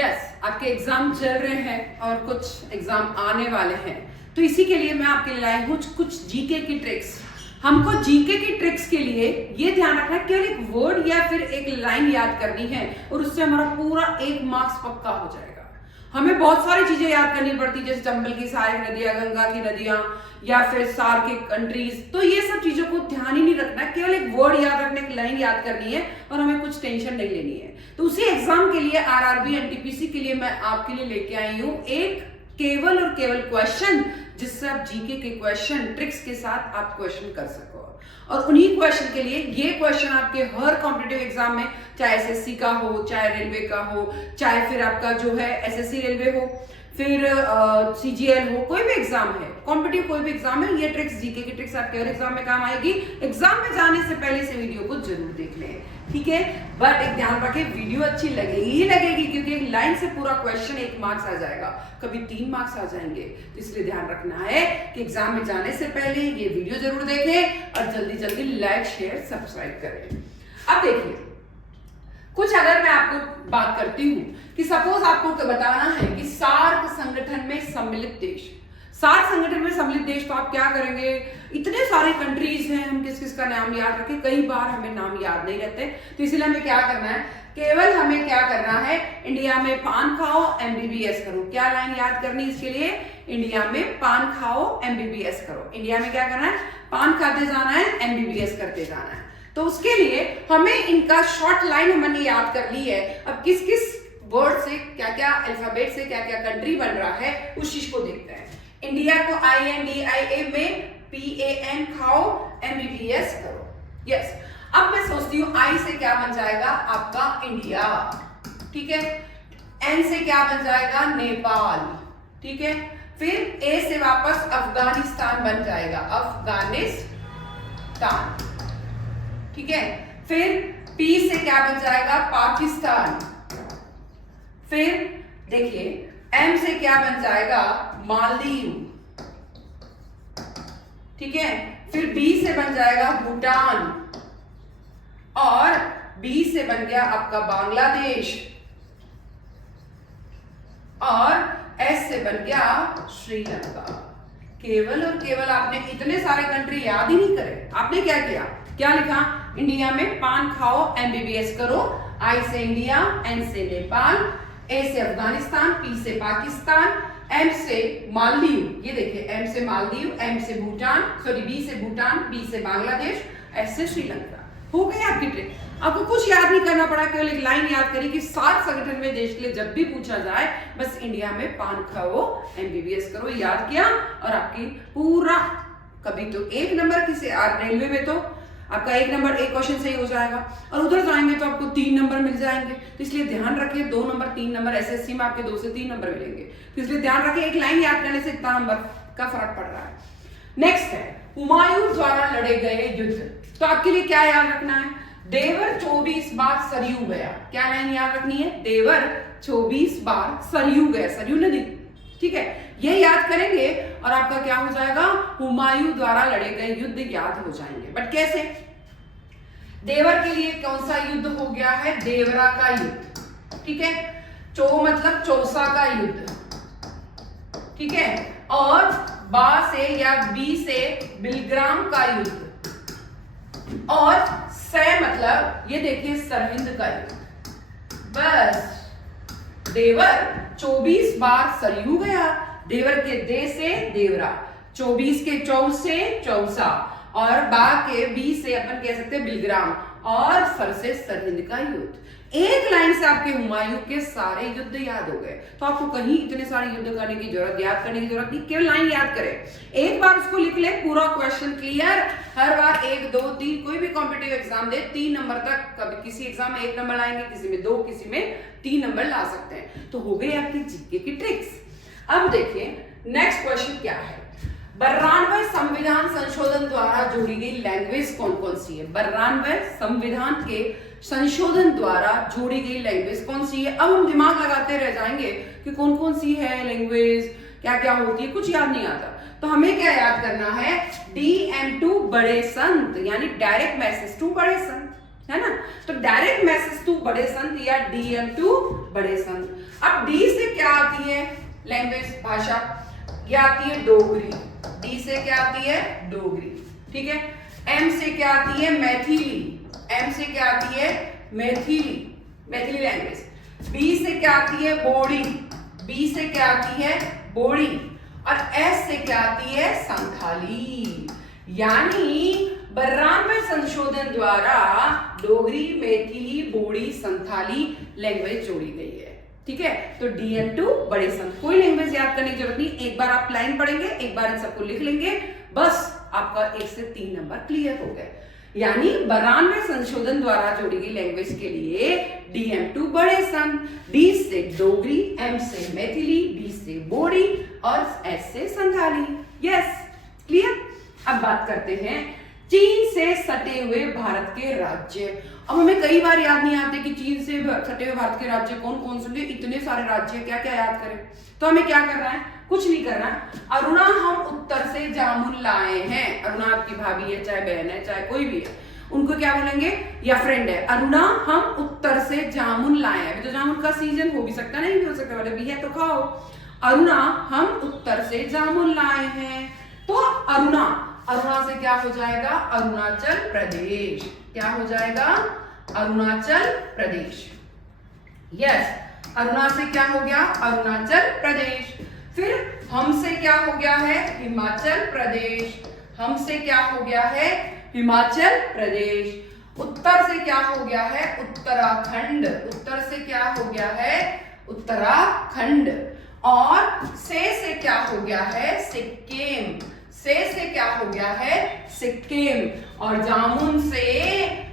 आपके एग्जाम चल रहे हैं और कुछ एग्जाम आने वाले हैं, तो इसी के लिए मैं आपके लिए लाई हूँ कुछ जीके की ट्रिक्स। हमको जीके की ट्रिक्स के लिए ये ध्यान रखना है केवल एक वर्ड या फिर एक लाइन याद करनी है और उससे हमारा पूरा 1 मार्क्स पक्का हो जाएगा। हमें बहुत सारी चीजें याद करनी पड़ती है, जैसे चंबल की सारी नदियां, गंगा की नदियां या फिर सार के कंट्रीज, तो ये सब चीजों को ध्यान ही नहीं रखना है, केवल एक वर्ड याद रखने, एक लाइन याद करनी है और हमें कुछ टेंशन नहीं लेनी है। तो उसी एग्जाम के लिए आरआरबी एनटीपीसी के लिए मैं आपके लिए लेके आई हूँ एक केवल और केवल क्वेश्चन, जिससे आप जीके के क्वेश्चन ट्रिक्स के साथ आप क्वेश्चन कर सको। और उन्हीं क्वेश्चन के लिए ये क्वेश्चन आपके हर कॉम्पिटिटिव एग्जाम में, चाहे एसएससी का हो, चाहे रेलवे का हो, चाहे फिर आपका जो है एसएससी रेलवे हो, फिर सीजीएल हो, कोई भी एग्जाम है, कॉम्पिटिटिव कोई भी एग्जाम है, ये ट्रिक्स जीके की ट्रिक्स आपके हर एग्जाम में काम आएगी। एग्जाम में जाने से पहले से वीडियो को जरूर देख लें, ठीक है। बट एक ध्यान रखें, वीडियो अच्छी लगेगी ही लगेगी, क्योंकि एक लाइन से पूरा क्वेश्चन 1 मार्क्स आ जाएगा, कभी 3 मार्क्स आ जाएंगे। तो इसलिए ध्यान रखना है कि एग्जाम में जाने से पहले ये वीडियो जरूर देखें और जल्दी जल्दी लाइक शेयर सब्सक्राइब करें। अब देखिए, कुछ अगर मैं आपको बात करती हूँ कि सपोज आपको बताना है कि सार्क संगठन में सम्मिलित देश, सार्क संगठन में सम्मिलित देश, तो आप क्या करेंगे, इतने सारे कंट्रीज हैं, हम किस किस का नाम याद रखें, कई बार हमें नाम याद नहीं रहते, तो इसलिए हमें क्या करना है, केवल हमें क्या करना है, इंडिया में पान खाओ एमबीबीएस करो। क्या लाइन याद करनी इसके लिए, इंडिया में पान खाओ एमबीबीएस करो। इंडिया में क्या करना है, पान खाते जाना है, एमबीबीएस करते जाना है। तो उसके लिए हमें इनका शॉर्ट लाइन हमने याद कर ली है। अब किस किस वर्ड से क्या क्या अल्फाबेट से क्या क्या कंट्री बन रहा है, उस चीज को देखते हैं। इंडिया को INDIA में PAN खाओ एमबीबीएस करो। यस, अब मैं सोचती हूँ I से क्या बन जाएगा आपका इंडिया, ठीक है। N से क्या बन जाएगा नेपाल, ठीक है। फिर A से वापस अफगानिस्तान बन जाएगा, अफगानिस्तान, ठीक है। फिर P से क्या बन जाएगा पाकिस्तान। फिर देखिए M से क्या बन जाएगा मालदीव, ठीक है। फिर B से बन जाएगा भूटान और B से बन गया आपका बांग्लादेश और S से बन गया श्रीलंका। केवल और केवल आपने इतने सारे कंट्री याद ही नहीं करे, आपने क्या किया, क्या लिखा, इंडिया में पान खाओ एमबीबीएस करो। I से इंडिया, N से नेपाल, A से अफगानिस्तान, P से पाकिस्तान, M से मालदीव, ये देखिए M से मालदीव, M से भूटान, सॉरी B से भूटान, B से बांग्लादेश, S से श्रीलंका। हो गई आपकी ट्रिक। आपको कुछ याद नहीं करना पड़ा, केवल एक लाइन याद करी कि सार्क संगठन में देश के लिए जब भी पूछा जाए, बस इंडिया में पान खाओ एमबीबीएस करो, याद किया और आपकी पूरा, कभी तो 1 नंबर, किसी रेलवे में तो आपका 1 नंबर एक क्वेश्चन सही हो जाएगा और उधर जाएंगे तो आपको 3 नंबर मिल जाएंगे। तो इसलिए ध्यान रखिए, 2 नंबर 3 नंबर, एसएससी में आपके 2 से 3 नंबर मिलेंगे। तो इसलिए ध्यान रखिए, एक लाइन याद करने से इतना नंबर का फर्क पड़ रहा है। नेक्स्ट है हुमायूं द्वारा लड़े गए युद्ध। तो आपके लिए क्या याद रखना है, देवर 24 बार सरयू गया। क्या लाइन याद रखनी है, देवर 24 बार सरयू गया, सरयू नदी, ठीक है। ये याद करेंगे और आपका क्या हो जाएगा, हुमायूं द्वारा लड़े गए युद्ध याद हो जाएंगे। बट कैसे, देवर के लिए कौन सा युद्ध हो गया है, देवरा का युद्ध, ठीक है। चो मतलब चौसा का युद्ध, ठीक है। और बा से या बी से बिलग्राम का युद्ध और से मतलब ये देखिए सरहिंद का युद्ध। बस देवर 24 बार सरयू गया, देवर के दे से देवरा, 24 के चौ से चौसा और बा के बी से अपन कह सकते हैं बिलग्राम और सर से सरहिंद का युद्ध। एक लाइन से आपके हुमायूं के सारे युद्ध याद हो गए। तो आपको कहीं इतने सारे युद्ध करने की जरूरत, याद करने की जरूरत नहीं, केवल लाइन याद करें, एक बार उसको लिख ले, पूरा क्वेश्चन क्लियर। हर बार 1 2 3 कोई भी कॉम्पिटिटिव एग्जाम दे 3 नंबर तक, कभी किसी एग्जाम में 1 नंबर लाएंगे, किसी में 2, किसी में 3 नंबर ला सकते हैं। तो हो गई आपकी जीके की ट्रिक्स। अब देखिए नेक्स्ट क्वेश्चन क्या है, 92वें संविधान संशोधन द्वारा जोड़ी गई लैंग्वेज कौन कौन सी है। 92वें संविधान के संशोधन द्वारा जोड़ी गई लैंग्वेज कौन सी है। अब हम दिमाग लगाते रह जाएंगे कि कौन कौन सी है लैंग्वेज, क्या क्या होती है, कुछ याद नहीं आता। तो हमें क्या याद करना है, DM टू बड़े संत, यानी डायरेक्ट मैसेज टू बड़े संत, है ना। तो डायरेक्ट मैसेज टू बड़े संत या DM टू बड़े संत। अब अब डी से क्या आती है लैंग्वेज भाषा, ये आती है डोगरी। डी से क्या आती है डोगरी, ठीक है। एम से क्या आती है मैथिली, एम से क्या आती है मैथिली, मैथिली लैंग्वेज। बी से क्या आती है बोड़ी, बी से क्या आती है बोड़ी। और एस से क्या आती है संथाली। यानी 92वें संशोधन द्वारा डोगरी, मैथिली, बोड़ी, संथाली लैंग्वेज जोड़ी गई है, ठीक है। तो DM2 बड़े संत, कोई लैंग्वेज याद करने की जरूरत नहीं, एक बार आप लाइन पढ़ेंगे, एक बार इन सबको लिख लेंगे, बस आपका 1 से 3 नंबर क्लियर हो गए। यानी 92वें संशोधन द्वारा जोड़ी गई लैंग्वेज के लिए DM2 बड़े संत, डी से डोगरी, एम से मैथिली, बी से बोड़ी और एस से संथाली। Yes, clear. अब बात करते हैं चीन से सटे हुए भारत के राज्य। अब हमें कई बार याद नहीं आते कि चीन से सटे हुए भारत के राज्य कौन कौन से, इतने सारे राज्य, क्या क्या याद करें। तो हमें क्या करना है, कुछ नहीं करना। अरुणा हम उत्तर से जामुन लाए हैं, अरुणा आपकी भाभी है, चाहे बहन है, चाहे कोई भी है, उनको क्या बोलेंगे, या फ्रेंड है। अरुणा हम उत्तर से जामुन लाए हैं। अभी तो जामुन का सीजन हो भी सकता, नहीं भी हो सकता, वाले भी है तो खाओ। अरुणा हम उत्तर से जामुन लाए हैं। तो अरुणा, अरुणा से क्या हो जाएगा अरुणाचल प्रदेश, क्या हो जाएगा अरुणाचल प्रदेश। यस, अरुणा से क्या हो गया अरुणाचल प्रदेश। फिर हम से क्या हो गया है हिमाचल प्रदेश, हम से क्या हो गया है हिमाचल प्रदेश। उत्तर से क्या हो गया है उत्तराखंड, उत्तर से क्या हो गया है उत्तराखंड। और से क्या हो गया है सिक्किम, से क्या हो गया है सिक्किम। और जामुन से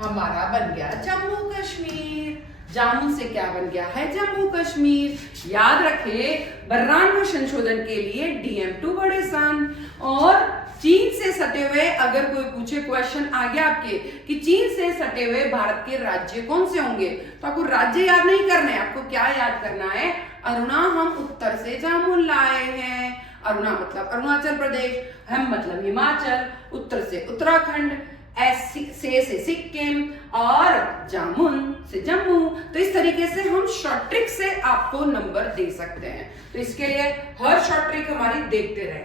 हमारा बन गया जम्मू कश्मीर, जामुन से क्या बन गया है जम्मू कश्मीर। याद रखे 92वें संशोधन के लिए DM2 बड़े संत। और चीन से सटे हुए, अगर कोई पूछे क्वेश्चन आ गया आपके कि चीन से सटे हुए भारत के राज्य कौन से होंगे, तो आपको राज्य याद नहीं करने, आपको क्या याद करना है अरुणा हम उत्तर से जामुन लाए हैं। अरुणा मतलब अरुणाचल प्रदेश, हम मतलब हिमाचल, उत्तर से उत्तराखंड, से सिक्किम और जामुन से जम्मू। तो इस तरीके से हम शॉर्ट ट्रिक से आपको नंबर दे सकते हैं। तो इसके लिए हर शॉर्ट ट्रिक हमारी देखते रहे।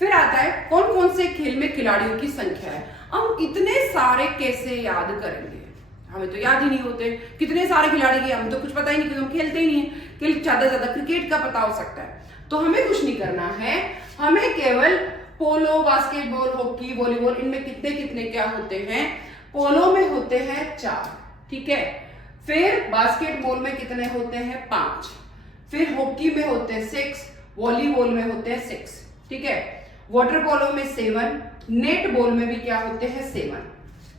फिर आता है कौन कौन से खेल में खिलाड़ियों की संख्या है। हम इतने सारे कैसे याद करेंगे, हमें तो याद ही नहीं होते कितने सारे खिलाड़ी के, हम तो कुछ पता ही नहीं क्योंकि हम खेलते ही नहीं है। ज्यादा ज्यादा क्रिकेट का पता हो सकता है। तो हमें कुछ नहीं करना है, हमें केवल पोलो, बास्केटबॉल, हॉकी, वॉलीबॉल, इनमें कितने कितने क्या होते हैं। पोलो में होते हैं 4, ठीक है। फिर बास्केटबॉल में कितने होते हैं 5, फिर हॉकी में होते हैं 6, वॉलीबॉल में होते हैं 6, ठीक है। वाटर पोलो में 7, नेट बॉल में भी क्या होते हैं 7,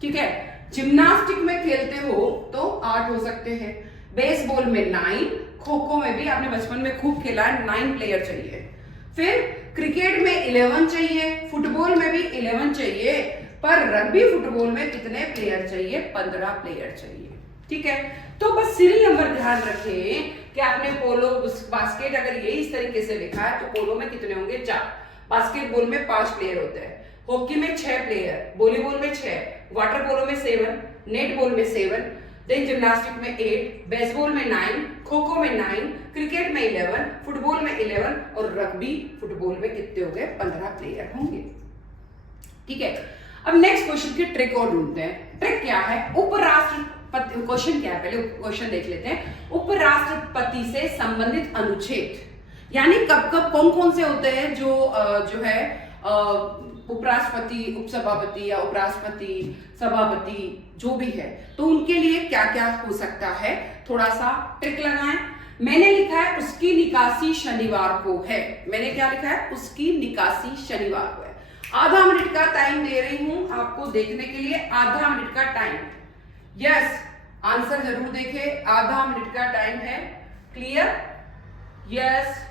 ठीक है। जिम्नास्टिक में खेलते हो तो 8 हो सकते हैं, बेसबॉल में 9, खो खो में भी आपने बचपन में खूब खेला है 9 प्लेयर चाहिए। फिर क्रिकेट में 11 चाहिए, फुटबॉल में भी 11 चाहिए, पर रग्बी फुटबॉल में कितने प्लेयर चाहिए 15 प्लेयर चाहिए, ठीक है। तो बस सीरियल नंबर ध्यान रखें कि आपने पोलो बास्केट अगर ये इस तरीके से लिखा है तो पोलो में कितने होंगे 4, बास्केटबॉल में 5 प्लेयर होते हैं, हॉकी में 6 प्लेयर, वॉलीबॉल में 6, वाटर पोलो में 7, नेट बॉल में 7, देन जिम्नास्टिक में 8, बेसबॉल में 9, खो खो में 9, क्रिकेट में 11, फुटबॉल में 11 और रग्बी फुटबॉल में कितने हो गए 15 प्लेयर होंगे, ठीक है। अब नेक्स्ट क्वेश्चन की ट्रिक और ढूंढते हैं। ट्रिक क्या है, उपराष्ट्रपति, क्वेश्चन क्या है पहले क्वेश्चन देख लेते हैं। उपराष्ट्रपति से संबंधित अनुच्छेद, यानी कब कब कौन कौन से होते हैं जो है उपराष्ट्रपति, उपसभापति या उपराष्ट्रपति, सभापति जो भी है, तो उनके लिए क्या क्या हो सकता है, थोड़ा सा ट्रिक लगाएं। मैंने लिखा है उसकी निकासी शनिवार को है, मैंने क्या लिखा है उसकी निकासी शनिवार को है। आधा मिनट का टाइम दे रही हूं आपको देखने के लिए, आधा मिनट का टाइम। यस, आंसर जरूर देखें, आधा मिनट का टाइम है। क्लियर? यस,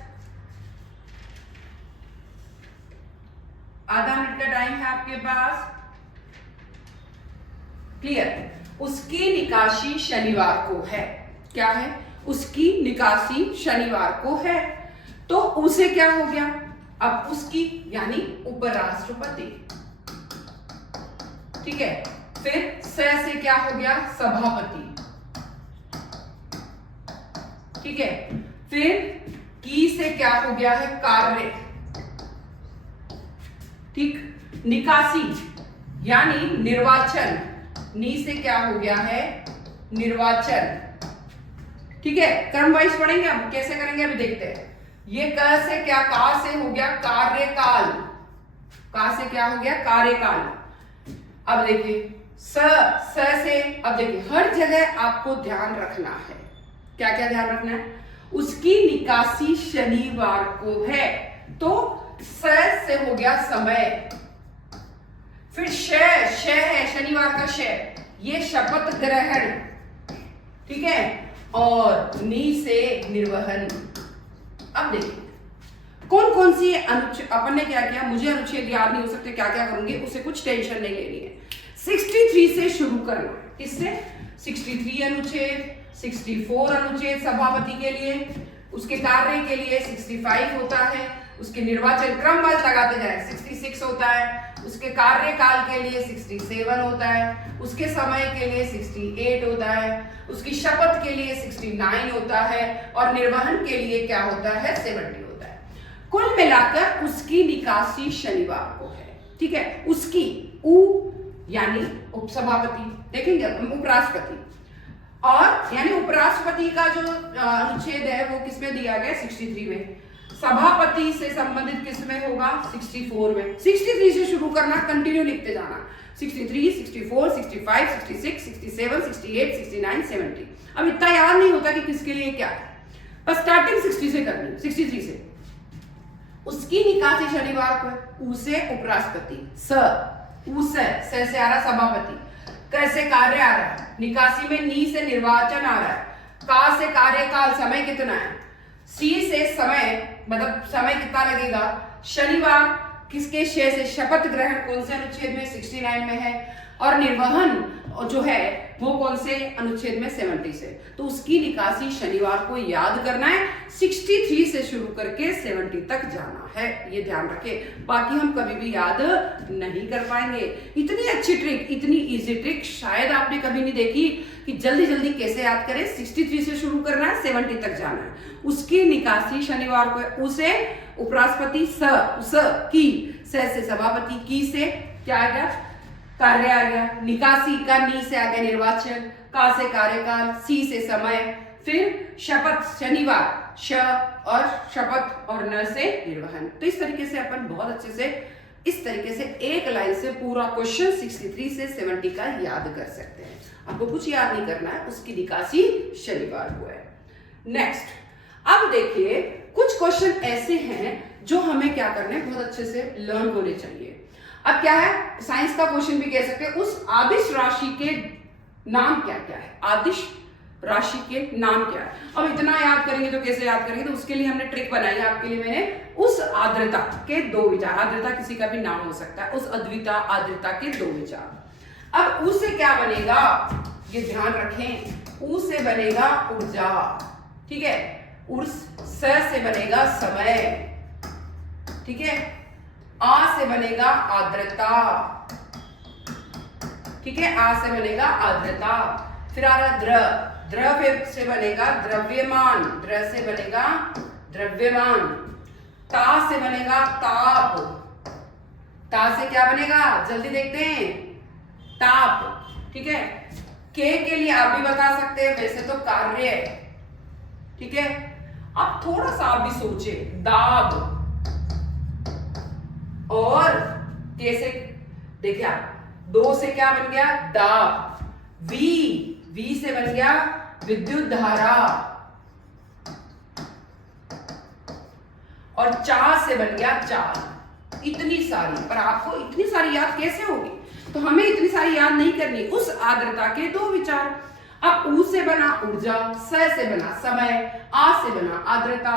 आधा मिनट का टाइम है आपके पास। क्लियर? उसकी निकासी शनिवार को है, क्या है उसकी निकासी शनिवार को है, तो उसे क्या हो गया अब उसकी यानी उपराष्ट्रपति, ठीक है। फिर से क्या हो गया सभापति, ठीक है। फिर की से क्या हो गया है, कार्य, ठीक। निकासी यानी निर्वाचन, नी से क्या हो गया है, निर्वाचन, ठीक है। कर्म वाइज पढ़ेंगे, अब कैसे करेंगे अभी देखते हैं। ये क से क्या, का से हो गया कार्यकाल, का से क्या हो गया, कार्यकाल। अब देखिए स से, अब देखिए हर जगह आपको ध्यान रखना है, क्या क्या ध्यान रखना है, उसकी निकासी शनिवार को है, तो स से हो गया समय। फिर श है शनिवार का श, ये शपथ ग्रहण, ठीक है, और नी से निर्वहन। अब देखिए कौन कौन सी अनुच्छेद अपन ने क्या किया, मुझे अनुच्छेद याद नहीं हो सकते, क्या क्या करूंगी उसे कुछ टेंशन नहीं लेनी है। 63 से शुरू करना, किससे, 63 अनुच्छेद, 64 अनुच्छेद सभापति के लिए, उसके कार्य के लिए 65 होता है, उसके निर्वाचन क्रम वाइज लगाते जाए 66 होता है, उसके कार्यकाल के लिए 67 होता है, उसके समय के लिए 68 होता है, उसकी शपथ के लिए 69 होता है, और निर्वहन के लिए क्या होता है, 70 होता है। कुल मिलाकर उसकी निकासी शनिवार को है, ठीक है। उसकी उ यानी उपसभापति, देखेंगे उपराष्ट्रपति, और यानी उपराष्ट्रपति का जो अनुच्छेद है वो किसमें दिया गया, 63 में। सभापति से संबंधित किसमें होगा, 64 में। 63 से शुरू करना, कंटिन्यू लिखते जाना, 63, 64, 65, 66, 67, 68, 69, 70। अब इतना याद नहीं होता कि किसके लिए क्या है, बस स्टार्टिंग 60 से करनी, 63 से। उसकी निकासी शनिवार को, उ से उपराष्ट्रपति, उ से आ रहा सभापति, कैसे कार्य आ रहा है, निकासी में नी से निर्वाचन आ रहा है, का से कार्यकाल, समय कितना है, सी से समय मतलब समय कितना लगेगा, शनिवार किसके श से, शपथ ग्रहण कौन से अनुच्छेद में, 69 में है, और निर्वहन जो है वो कौन से अनुच्छेद में, 70 से। तो उसकी निकासी शनिवार को याद करना है, 63 से शुरू करके 70 तक जाना है, ये ध्यान रखें, बाकी हम कभी भी याद नहीं कर पाएंगे। इतनी अच्छी ट्रिक, इतनी इजी ट्रिक शायद आपने कभी नहीं देखी कि जल्दी जल्दी कैसे याद करें। 63 से शुरू करना है, 70 तक जाना है। उसकी निकासी शनिवार को, उसे उपराष्ट्रपति, की से सभापति, की से क्या आ गया, कार्य आ गया, निकासी का नी से आ गया निर्वाचन, का से कार्यकाल, सी से समय, फिर शपथ शनिवार, श और शपथ और न से निर्वहन। तो इस तरीके से अपन बहुत अच्छे से इस तरीके से एक लाइन से पूरा क्वेश्चन 63 से 70 का याद कर सकते हैं। आपको कुछ याद नहीं करना है, उसकी निकासी शनिवार को है। नेक्स्ट, अब देखिए कुछ क्वेश्चन ऐसे हैं जो हमें क्या करने हैं, बहुत अच्छे से लर्न होने चाहिए। अब क्या है, साइंस का क्वेश्चन भी कह सकते हैं, उस आदिश राशि के नाम क्या क्या है, आदिश राशि के नाम क्या है। अब इतना याद करेंगे तो कैसे याद करेंगे, तो उसके लिए हमने ट्रिक बनाई है आपके लिए। मैंने उस आर्द्रता के दो विचार, आर्द्रता किसी का भी नाम हो सकता है, उस अद्विता आर्द्रता के दो विचार। अब उ से क्या बनेगा, ये ध्यान रखें, उ से बनेगा ऊर्जा, ठीक है, स से बनेगा समय, ठीक है, आ से बनेगा आर्द्रता, ठीक है, आ से बनेगा आर्द्रता। फिर आ रहा द्र से बनेगा द्रव्यमान, द्र से बनेगा द्रव्यमान। ता से बनेगा ताप, ता से क्या बनेगा, जल्दी देखते हैं, ताप, ठीक है। के लिए आप भी बता सकते हैं, वैसे तो कार्य, ठीक है। अब थोड़ा सा आप भी सोचे, दाब, और कैसे, देखिए दो से क्या बन गया, दाब, वी से बन गया विद्युत धारा, और चा से बन गया चाल। इतनी सारी, पर आपको इतनी सारी याद कैसे होगी, तो हमें इतनी सारी याद नहीं करनी। उस आर्द्रता के दो विचार। अब ऊ से बना ऊर्जा, से बना समय, आ से बना आर्द्रता,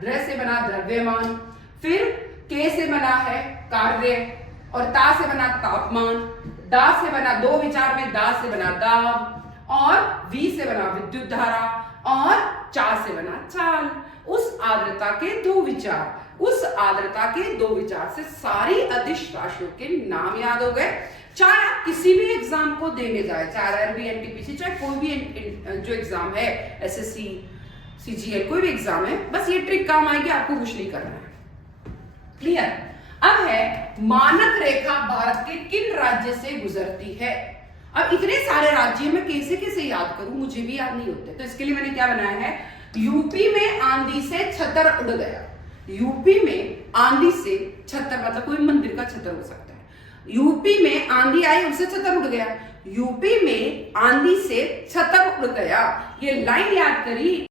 द्र से बना द्रव्यमान, फिर के से बना है कार्य, और ता से बना तापमान, दा से बना दो विचार में, दा से बना दाब, और वी से बना विद्युत धारा, और चा से बना चाल। उस आर्द्रता के दो विचार, उस आर्द्रता के दो विचार से सारी अदिश राशियों के नाम याद हो गए। चाहे आप किसी भी एग्जाम को देने जाए, चाहे आरआरबी, एनटीपीसी, चाहे कोई भी जो एग्जाम है, एसएससी, CGL कोई भी एग्जाम है, बस ये ट्रिक काम आएगी, आपको कुछ नहीं करना है। क्लियर? अब है मानक रेखा भारत के किन राज्य से गुजरती है। अब इतने सारे राज्य मैं कैसे कैसे याद करूं, मुझे भी याद नहीं होते, तो इसके लिए मैंने क्या बनाया है, यूपी में आंधी से छतर उड़ गया। यूपी में आंधी से छतर मतलब कोई मंदिर का छतर हो सकता है। यूपी में आंधी आई, उससे छतर उड़ गया। यूपी में आंधी से छतर उड़ गया, ये लाइन याद करी।